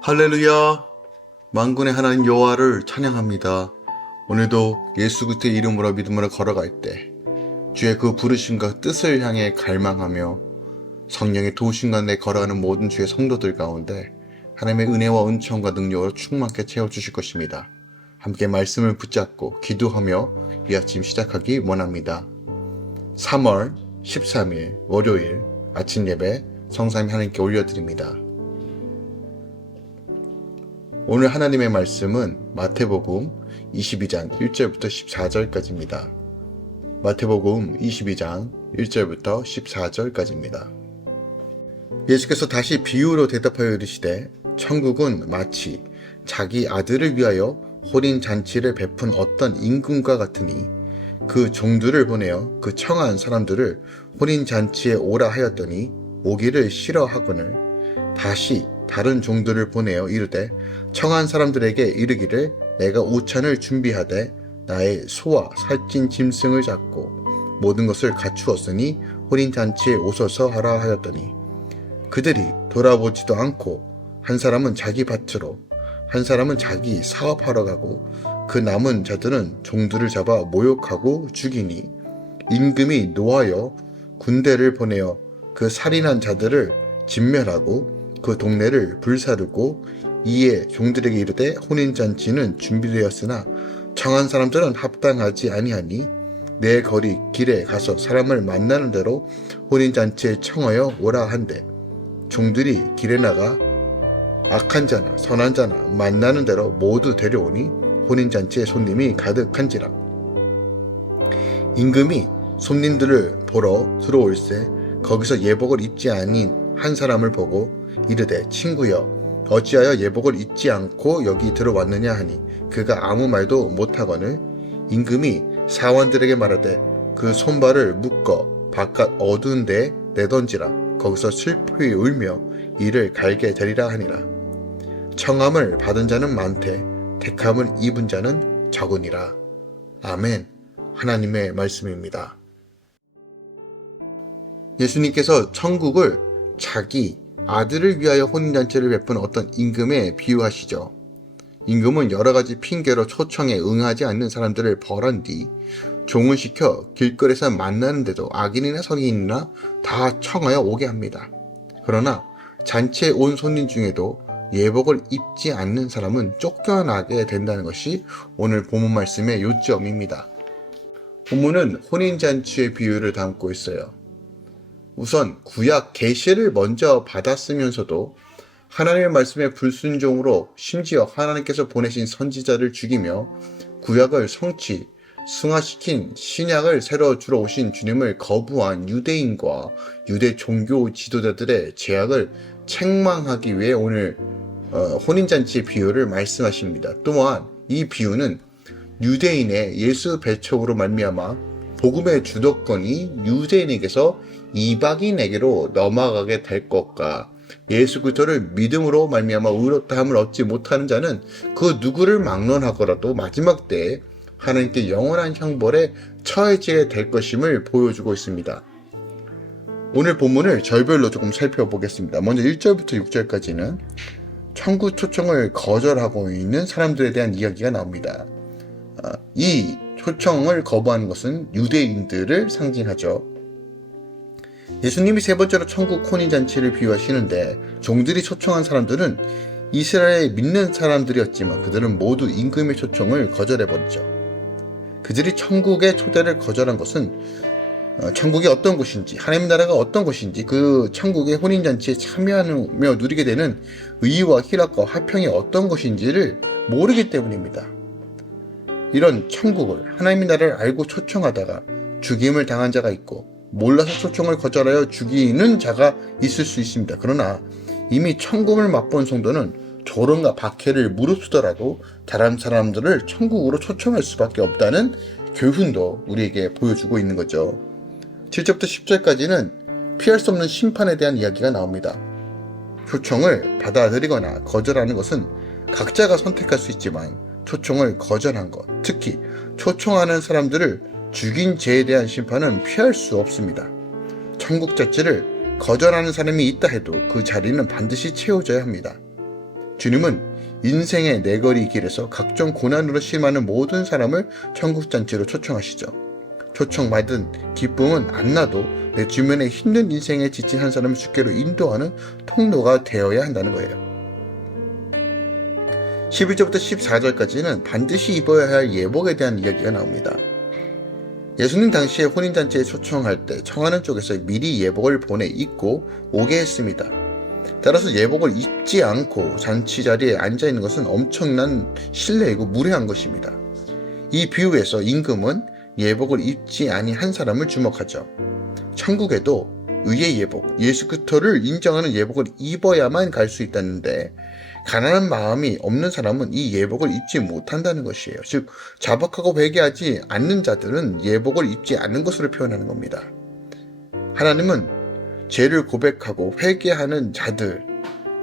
할렐루야! 만군의 하나님 여호와를 찬양합니다. 오늘도 예수 그리스도의 이름으로 믿음으로 걸어갈 때 주의 그 부르심과 뜻을 향해 갈망하며 성령의 도우심 가운데 걸어가는 모든 주의 성도들 가운데 하나님의 은혜와 은총과 능력으로 충만하게 채워주실 것입니다. 함께 말씀을 붙잡고 기도하며 이 아침 시작하기 원합니다. 3월 13일 월요일 아침 예배 성삼위 하나님께 올려드립니다. 오늘 하나님의 말씀은 마태복음 22장 1절부터 14절까지입니다. 마태복음 22장 1절부터 14절까지입니다. 예수께서 다시 비유로 대답하여 이르시되 천국은 마치 자기 아들을 위하여 혼인잔치를 베푼 어떤 임금과 같으니 그 종들을 보내어 그 청한 사람들을 혼인잔치에 오라 하였더니 오기를 싫어하거늘 다시 다른 종들을 보내어 이르되 청한 사람들에게 이르기를 내가 우찬을 준비하되 나의 소와 살찐 짐승을 잡고 모든 것을 갖추었으니 혼인잔치에 오소서 하라 하였더니 그들이 돌아보지도 않고 한 사람은 자기 밭으로 한 사람은 자기 사업하러 가고 그 남은 자들은 종들을 잡아 모욕하고 죽이니 임금이 노하여 군대를 보내어 그 살인한 자들을 진멸하고 그 동네를 불사르고 이에 종들에게 이르되 혼인잔치는 준비되었으나 청한 사람들은 합당하지 아니하니 내 거리 길에 가서 사람을 만나는 대로 혼인잔치에 청하여 오라 한대 종들이 길에 나가 악한 자나 선한 자나 만나는 대로 모두 데려오니 혼인잔치에 손님이 가득한지라. 임금이 손님들을 보러 들어올세 거기서 예복을 입지 아닌 한 사람을 보고 이르되 친구여 어찌하여 예복을 입지 않고 여기 들어왔느냐 하니 그가 아무 말도 못하거늘 임금이 사원들에게 말하되 그 손발을 묶어 바깥 어두운 데에 내던지라 거기서 슬프이 울며 이를 갈게 되리라 하니라. 청함을 받은 자는 많되 택함을 입은 자는 적으니라. 아멘. 하나님의 말씀입니다. 예수님께서 천국을 자기 아들을 위하여 혼인잔치를 베푼 어떤 임금에 비유하시죠. 임금은 여러가지 핑계로 초청에 응하지 않는 사람들을 벌한 뒤 종을 시켜 길거리에서 만나는데도 악인이나 성인이나 다 청하여 오게 합니다. 그러나 잔치에 온 손님 중에도 예복을 입지 않는 사람은 쫓겨나게 된다는 것이 오늘 본문 말씀의 요점입니다. 본문은 혼인잔치의 비유를 담고 있어요. 우선 구약 계시를 먼저 받았으면서도 하나님의 말씀에 불순종으로 심지어 하나님께서 보내신 선지자를 죽이며 구약을 승화시킨 신약을 새로 주러 오신 주님을 거부한 유대인과 유대 종교 지도자들의 죄악을 책망하기 위해 오늘 혼인잔치의 비유를 말씀하십니다. 또한 이 비유는 유대인의 예수 배척으로 말미암아 복음의 주도권이 유대인에게서 이방인에게로 넘어가게 될 것과 예수 그리스도를 믿음으로 말미암아 의롭다함을 얻지 못하는 자는 그 누구를 막론하더라도 마지막 때에 하나님께 영원한 형벌에 처해지게 될 것임을 보여주고 있습니다. 오늘 본문을 절별로 조금 살펴보겠습니다. 먼저 1절부터 6절까지는 천국 초청을 거절하고 있는 사람들에 대한 이야기가 나옵니다. 이 초청을 거부하는 것은 유대인들을 상징하죠. 예수님이 세 번째로 천국 혼인잔치를 비유하시는데 종들이 초청한 사람들은 이스라엘에 믿는 사람들이었지만 그들은 모두 임금의 초청을 거절해버리죠. 그들이 천국의 초대를 거절한 것은 천국이 어떤 곳인지 하나님 나라가 어떤 곳인지 그 천국의 혼인잔치에 참여하며 누리게 되는 의와 희락과 화평이 어떤 것인지를 모르기 때문입니다. 이런 천국을 하나님의 나라를 알고 초청하다가 죽임을 당한 자가 있고 몰라서 초청을 거절하여 죽이는 자가 있을 수 있습니다. 그러나 이미 천국을 맛본 성도는 조롱과 박해를 무릅쓰더라도 다른 사람들을 천국으로 초청할 수밖에 없다는 교훈도 우리에게 보여주고 있는 거죠. 7절부터 10절까지는 피할 수 없는 심판에 대한 이야기가 나옵니다. 초청을 받아들이거나 거절하는 것은 각자가 선택할 수 있지만 초청을 거절한 것, 특히 초청하는 사람들을 죽인 죄에 대한 심판은 피할 수 없습니다. 천국 자체를 거절하는 사람이 있다 해도 그 자리는 반드시 채워져야 합니다. 주님은 인생의 내거리 길에서 각종 고난으로 심하는 모든 사람을 천국잔치로 초청하시죠. 초청받은 기쁨은 안 나도 내 주변에 힘든 인생에 지친 한 사람을 주께로 인도하는 통로가 되어야 한다는 거예요. 11절부터 14절까지는 반드시 입어야 할 예복에 대한 이야기가 나옵니다. 예수님 당시에 혼인잔치에 초청할 때 청하는 쪽에서 미리 예복을 보내 입고 오게 했습니다. 따라서 예복을 입지 않고 잔치 자리에 앉아있는 것은 엄청난 실례이고 무례한 것입니다. 이 비유에서 임금은 예복을 입지 아니한 사람을 주목하죠. 천국에도 의의 예복, 예수 그리스도를 인정하는 예복을 입어야만 갈 수 있다는데 가난한 마음이 없는 사람은 이 예복을 입지 못한다는 것이에요. 즉 자박하고 회개하지 않는 자들은 예복을 입지 않는 것으로 표현하는 겁니다. 하나님은 죄를 고백하고 회개하는 자들,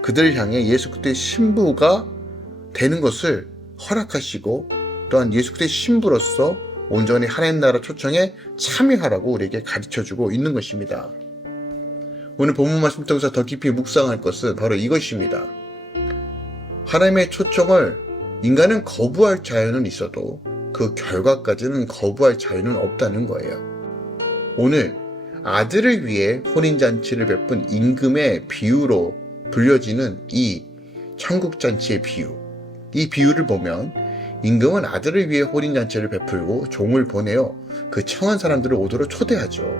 그들을 향해 예수 그리스도의 신부가 되는 것을 허락하시고 또한 예수 그리스도의 신부로서 온전히 하나님 나라 초청에 참여하라고 우리에게 가르쳐주고 있는 것입니다. 오늘 본문 말씀 통해서 더 깊이 묵상할 것은 바로 이것입니다. 하나님의 초청을 인간은 거부할 자유는 있어도 그 결과까지는 거부할 자유는 없다는 거예요. 오늘 아들을 위해 혼인잔치를 베푼 임금의 비유로 불려지는 이 천국잔치의 비유, 이 비유를 보면 임금은 아들을 위해 혼인잔치를 베풀고 종을 보내어 그 청한 사람들을 오도록 초대하죠.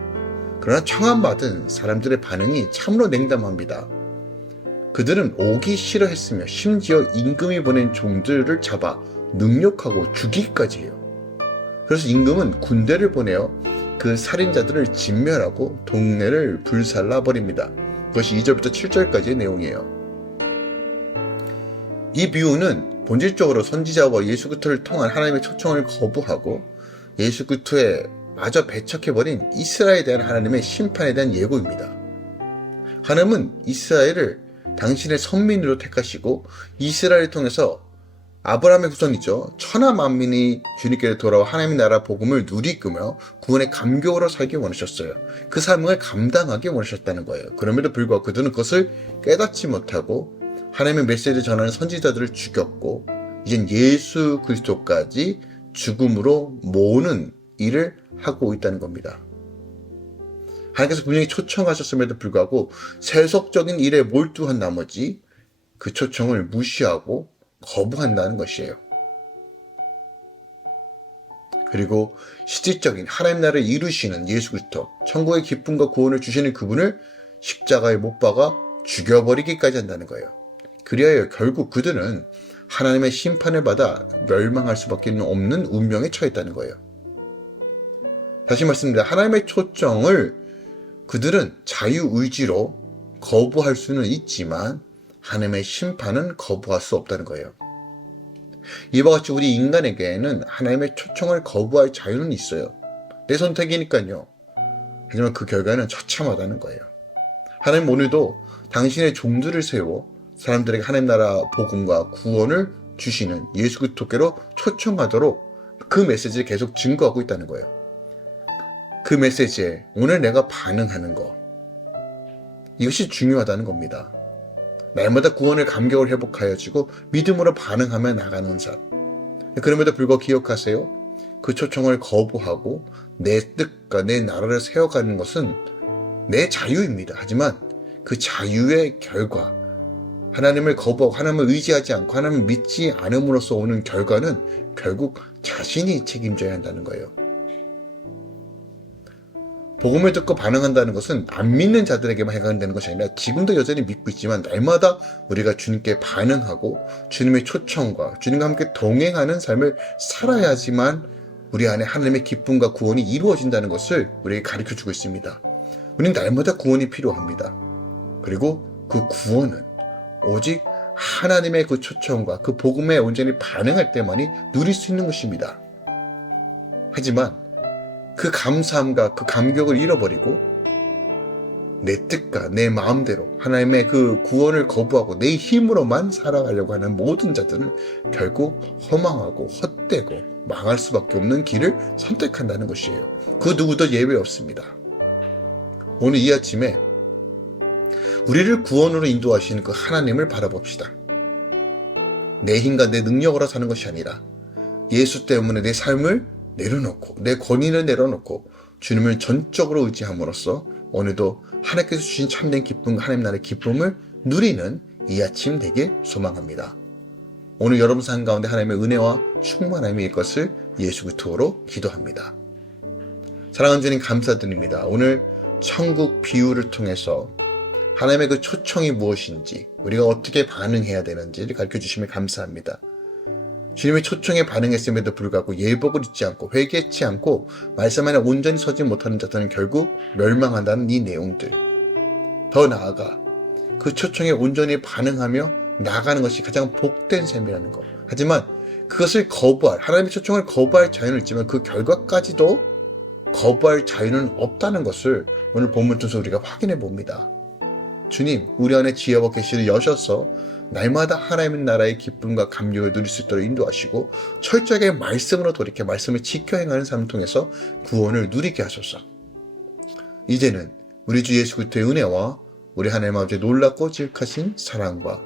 그러나 청함받은 사람들의 반응이 참으로 냉담합니다. 그들은 오기 싫어했으며 심지어 임금이 보낸 종들을 잡아 능욕하고 죽이기까지 해요. 그래서 임금은 군대를 보내어 그 살인자들을 진멸하고 동네를 불살라 버립니다. 그것이 2절부터 7절까지의 내용이에요. 이 비유는 본질적으로 선지자와 예수 그리스도를 통한 하나님의 초청을 거부하고 예수 그리스도에 마저 배척해버린 이스라엘에 대한 하나님의 심판에 대한 예고입니다. 하나님은 이스라엘을 당신의 선민으로 택하시고 이스라엘을 통해서 아브라함의 후손이죠. 천하 만민이 주님께로 돌아와 하나님의 나라 복음을 누리며 구원의 감격으로 살기 원하셨어요. 그 사명을 감당하기 원하셨다는 거예요. 그럼에도 불구하고 그들은 그것을 깨닫지 못하고 하나님의 메시지를 전하는 선지자들을 죽였고 이젠 예수 그리스도까지 죽음으로 모으는 일을 하고 있다는 겁니다. 하나님께서 분명히 초청하셨음에도 불구하고 세속적인 일에 몰두한 나머지 그 초청을 무시하고 거부한다는 것이에요. 그리고 실질적인 하나님 나라를 이루시는 예수 그리스도, 천국의 기쁨과 구원을 주시는 그분을 십자가에 못 박아 죽여버리기까지 한다는 거예요. 그리하여 결국 그들은 하나님의 심판을 받아 멸망할 수밖에 없는 운명에 처했다는 거예요. 다시 말씀드립니다. 하나님의 초청을 그들은 자유의지로 거부할 수는 있지만 하나님의 심판은 거부할 수 없다는 거예요. 이와 같이 우리 인간에게는 하나님의 초청을 거부할 자유는 있어요. 내 선택이니까요. 하지만 그 결과는 처참하다는 거예요. 하나님 오늘도 당신의 종들을 세워 사람들에게 하나님 나라 복음과 구원을 주시는 예수 그리스도께로 초청하도록 그 메시지를 계속 증거하고 있다는 거예요. 그 메시지에 오늘 내가 반응하는 것, 이것이 중요하다는 겁니다. 날마다 구원의 감격을 회복하여지고 믿음으로 반응하며 나가는 삶. 그럼에도 불구하고 기억하세요. 그 초청을 거부하고 내 뜻과 내 나라를 세워가는 것은 내 자유입니다. 하지만 그 자유의 결과, 하나님을 거부하고 하나님을 의지하지 않고 하나님을 믿지 않음으로써 오는 결과는 결국 자신이 책임져야 한다는 거예요. 복음을 듣고 반응한다는 것은 안 믿는 자들에게만 해당되는 것이 아니라 지금도 여전히 믿고 있지만 날마다 우리가 주님께 반응하고 주님의 초청과 주님과 함께 동행하는 삶을 살아야지만 우리 안에 하나님의 기쁨과 구원이 이루어진다는 것을 우리에게 가르쳐주고 있습니다. 우리는 날마다 구원이 필요합니다. 그리고 그 구원은 오직 하나님의 그 초청과 그 복음에 온전히 반응할 때만이 누릴 수 있는 것입니다. 하지만 그 감사함과 그 감격을 잃어버리고 내 뜻과 내 마음대로 하나님의 그 구원을 거부하고 내 힘으로만 살아가려고 하는 모든 자들은 결국 허망하고 헛되고 망할 수밖에 없는 길을 선택한다는 것이에요. 그 누구도 예외 없습니다. 오늘 이 아침에 우리를 구원으로 인도하시는 그 하나님을 바라봅시다. 내 힘과 내 능력으로 사는 것이 아니라 예수 때문에 내 삶을 내려놓고 내 권위를 내려놓고 주님을 전적으로 의지함으로써 오늘도 하나님께서 주신 참된 기쁨과 하나님 나라의 기쁨을 누리는 이 아침 되길 소망합니다. 오늘 여러분 삶 가운데 하나님의 은혜와 충만함이 일 것을 예수 그리스도로 기도합니다. 사랑하는 주님 감사드립니다. 오늘 천국 비유를 통해서 하나님의 그 초청이 무엇인지 우리가 어떻게 반응해야 되는지를 가르쳐 주시면 감사합니다. 주님의 초청에 반응했음에도 불구하고 예복을 잊지 않고 회개치 않고 말씀 안에 온전히 서지 못하는 자들은 결국 멸망한다는 이 내용들. 더 나아가 그 초청에 온전히 반응하며 나아가는 것이 가장 복된 삶이라는 것. 하지만 그것을 거부할, 하나님의 초청을 거부할 자유는 있지만 그 결과까지도 거부할 자유는 없다는 것을 오늘 본문 통해서 우리가 확인해 봅니다. 주님, 우리 안에 지혜와 계시를 여셔서 날마다 하나님의 나라의 기쁨과 감격을 누릴 수 있도록 인도하시고 철저하게 말씀으로 돌이켜 말씀을 지켜 행하는 삶을 통해서 구원을 누리게 하소서. 이제는 우리 주 예수 그리스도의 은혜와 우리 하나님 아버지의 놀랍고 지극하신 사랑과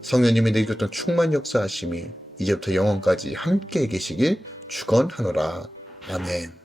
성령님이 내주셨던 충만 역사하심이 이제부터 영원까지 함께 계시길 축원하노라. 아멘.